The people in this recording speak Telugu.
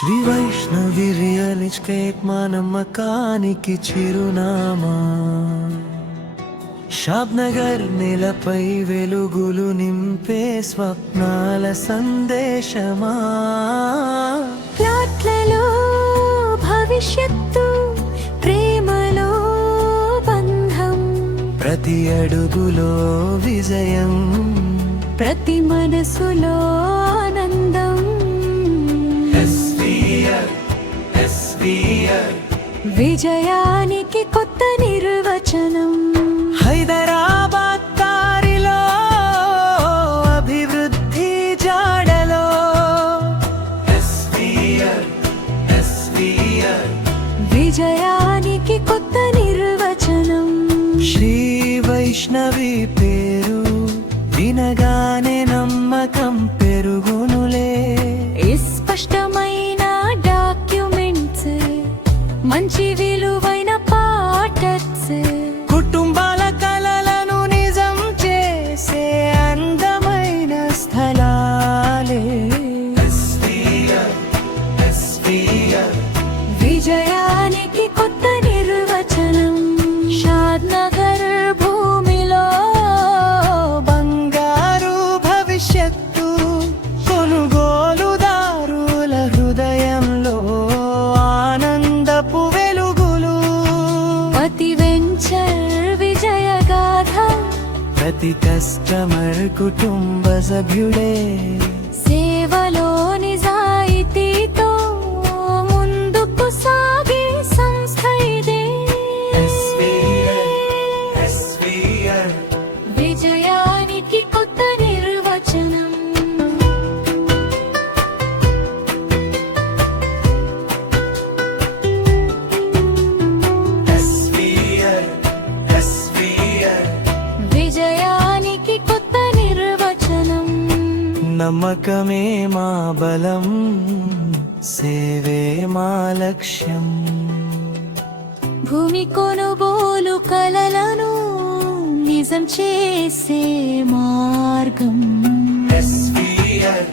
శ్రీ వైష్ణవి రియల్ ఎస్టేట్ మా నమ్మకానికి చిరునామా. షాద్నగర్ నేలపై వెలుగులు నింపే స్వప్నాల సందేశమా. ప్లాట్లలో భవిష్యత్తు, ప్రేమలో బంధం, ప్రతి అడుగులో విజయం, ప్రతి మనసులో ఆనందం. విజయానికి కొత్త నిర్వచనం. హైదరాబాద్ దారిలో అభివృద్ధి జాడలో విజయానికి కొత్త నిర్వచనం. శ్రీ వైష్ణవి పేరు వినగానే నమ్మకం పెరుగునులే. స్పష్టమైన డాక్యుమెంట్స్, మంచి విలువైన పాఠ్స్, కుటుంబాల కలలను నిజం చేసే అందమైన స్థలాలే. విజయానికి కొత్త నిర్వచనం. షాద్నగర్ భూమిలో బంగారు భవిష్యత్తు, కొనుగోలుదారుల హృదయంలో ఆనందపు వెలుగులు. ప్రతి వెంచర్ విజయగాథ, ప్రతి కస్టమర్ కుటుంబ సభ్యుడే. సేవలో నిజాయితీతో ముందుకు సాగే సంస్థ ఇదే. విజయానికి కొత్త నిర్వచనం. విజయానికి కొత్త నిర్వచనం. నమ్మకమే మా బలం, సేవే మా లక్ష్యం. భూమి కొనుగోలు కలలను నిజం చేసే మార్గం. SVR